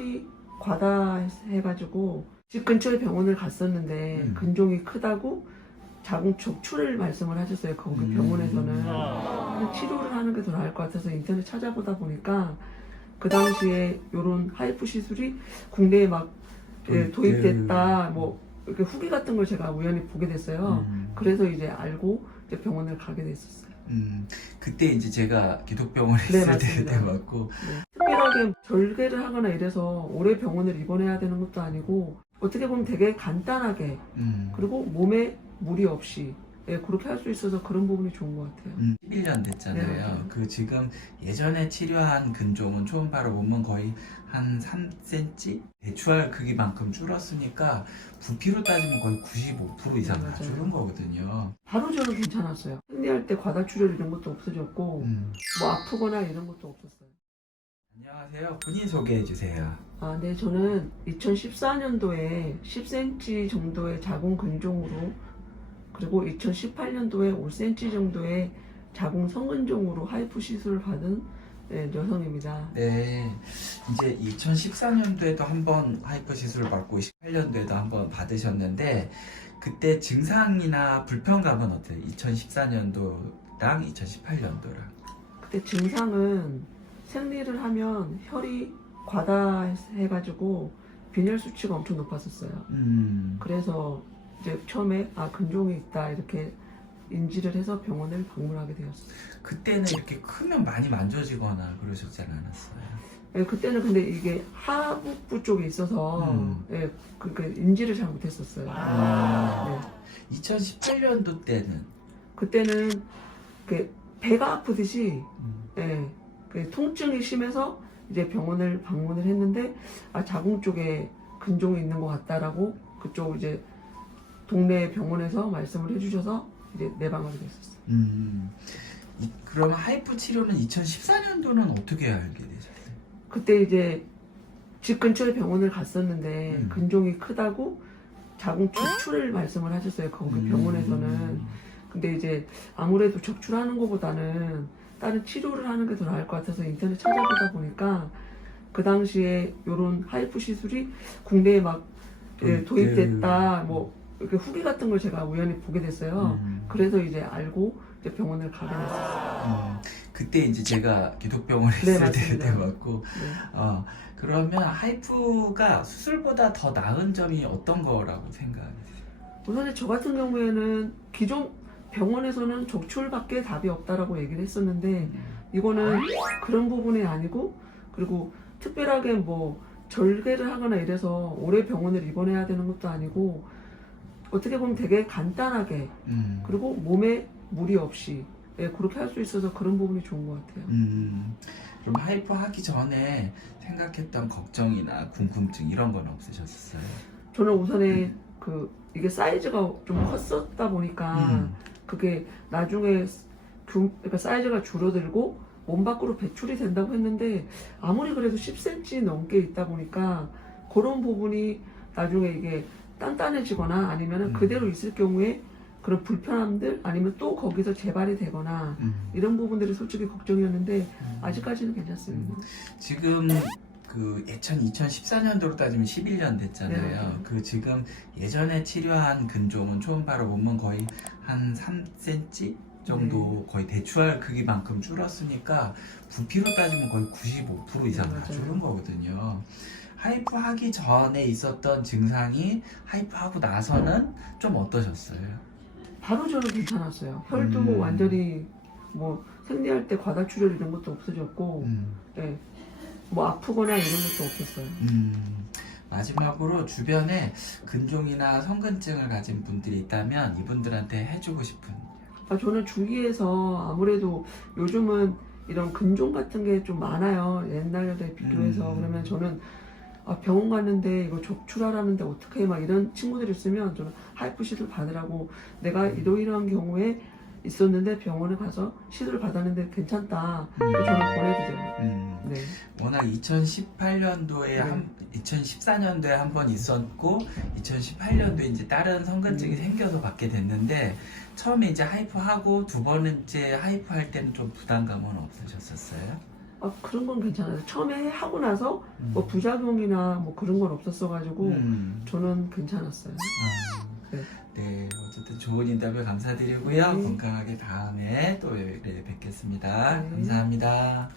혈이 과다해가지고 집 근처에 병원을 갔었는데 근종이 크다고 자궁 척추를 말씀을 하셨어요. 거기 병원에서는. 근데 치료를 하는 게 더 나을 것 같아서 인터넷 찾아보다 보니까 그 당시에 이런 하이프 시술이 국내에 막 도입됐다 뭐 이렇게 후기 같은 걸 제가 우연히 보게 됐어요. 그래서 이제 알고 이제 병원을 가게 됐었어요. 그때 이제 제가 기독병원에 네, 있을 맞습니다. 때 맞고 네. 특별하게 절개를 하거나 이래서 오래 병원을 입원해야 되는 것도 아니고 어떻게 보면 되게 간단하게 그리고 몸에 무리 없이 그렇게 할 수 있어서 그런 부분이 좋은 것 같아요. 11년 됐잖아요. 네. 그 지금 예전에 치료한 근종은 초음파로 보면 거의 한 3cm 대추할 크기만큼 줄었으니까 부피로 따지면 거의 95% 이상 다 맞아요. 줄은 거거든요. 바로 저는 괜찮았어요. 생리할 때 과다출혈 이런 것도 없어졌고 뭐 아프거나 이런 것도 없었어요. 안녕하세요. 본인 소개해 주세요. 아, 네, 저는 2014년도에 10cm 정도의 자궁 근종으로 그리고 2018년도에 5cm 정도의 자궁 성근종으로 하이프 시술을 받은 여성입니다. 네, 이제 2014년도에도 한번 하이퍼 시술을 받고 18년도에도 한번 받으셨는데 그때 증상이나 불편감은 어때요? 2014년도랑 2018년도랑. 그때 증상은 생리를 하면 혈이 과다해가지고 빈혈 수치가 엄청 높았었어요. 그래서 이제 처음에 근종이 있다 이렇게 인지를 해서 병원을 방문하게 되었어요. 그때는 이렇게 크면 많이 만져지거나 그러셨지 않았어요? 예, 그때는 근데 이게 하복부 쪽에 있어서 그러니까 인지를 잘 못했었어요. 네. 2018년도 때는 그때는 배가 아프듯이 통증이 심해서 이제 병원을 방문을 했는데 자궁 쪽에 근종이 있는 것 같다라고 그쪽 이제 동네 병원에서 말씀을 해주셔서 이제 내방하게 됐었어요. 그럼 하이프 치료는 2014년도는 어떻게 알게 되셨어요? 그때 이제 집 근처에 병원을 갔었는데 근종이 크다고 자궁 척추를 말씀을 하셨어요. 거기 병원에서는. 근데 이제 아무래도 척추하는 것보다는 다른 치료를 하는 게 더 나을 것 같아서 인터넷 찾아보다 보니까 그 당시에 이런 하이프 시술이 국내에 막 도입됐다 뭐 이렇게 후기 같은 걸 제가 우연히 보게 됐어요. 그래서 이제 알고 이제 병원을 가게 됐었어요. 그때 이제 제가 기독병원에 네, 있을 때 맞습니다. 맞고 네. 그러면 하이프가 수술보다 더 나은 점이 어떤 거라고 생각하세요? 우선 저 같은 경우에는 기존 병원에서는 적출밖에 답이 없다라고 얘기를 했었는데 이거는 그런 부분이 아니고 그리고 특별하게 뭐 절개를 하거나 이래서 오래 병원을 입원해야 되는 것도 아니고 어떻게 보면 되게 간단하게 그리고 몸에 무리 없이 그렇게 할 수 있어서 그런 부분이 좋은 것 같아요. 그럼 하이프 하기 전에 생각했던 걱정이나 궁금증 이런 건 없으셨어요? 저는 우선에 이게 사이즈가 좀 컸었다 보니까 그게 나중에 그러니까 사이즈가 줄어들고 몸 밖으로 배출이 된다고 했는데 아무리 그래도 10cm 넘게 있다 보니까 그런 부분이 나중에 이게 단단해지거나 아니면 그대로 있을 경우에 그런 불편함들 아니면 또 거기서 재발이 되거나 이런 부분들이 솔직히 걱정이었는데 아직까지는 괜찮습니다. 지금 그 2014년도로 따지면 11년 됐잖아요. 네. 그 지금 예전에 치료한 근종은 초음파로 보면 거의 한 3cm 정도 거의 대추할 크기만큼 줄었으니까 부피로 따지면 거의 95% 이상 다 맞아요. 줄은 거거든요. 하이프 하기 전에 있었던 증상이 하이프 하고 나서는 좀 어떠셨어요? 바로 저는 괜찮았어요. 혈도 완전히 뭐 생리할 때 과다출혈 이런 것도 없어졌고 뭐 아프거나 이런 것도 없었어요. 마지막으로 주변에 근종이나 성근증을 가진 분들이 있다면 이분들한테 해주고 싶은 저는 주위에서 아무래도 요즘은 이런 근종 같은 게 좀 많아요. 옛날에 비교해서. 그러면 저는 병원 갔는데 이거 적출하라는데 어떻게 막 이런 친구들이 있으면 저는 하이프 시술 받으라고 내가 이러이러한 경우에 있었는데 병원에 가서 시술을 받았는데 괜찮다. 그래서 저는 보내드려요. 네. 워낙 2018년도에 네. 2014년도에 한 번 있었고 2018년도에 이제 다른 성근증이 생겨서 받게 됐는데 처음에 이제 하이프 하고 두 번째 하이프 할 때는 좀 부담감은 없으셨었어요? 아, 그런 건 괜찮아요. 처음에 하고 나서 뭐 부작용이나 뭐 그런 건 없었어가지고 저는 괜찮았어요. 네. 네, 어쨌든 좋은 인터뷰 감사드리고요. 네. 건강하게 다음에 또 뵙겠습니다. 네. 감사합니다.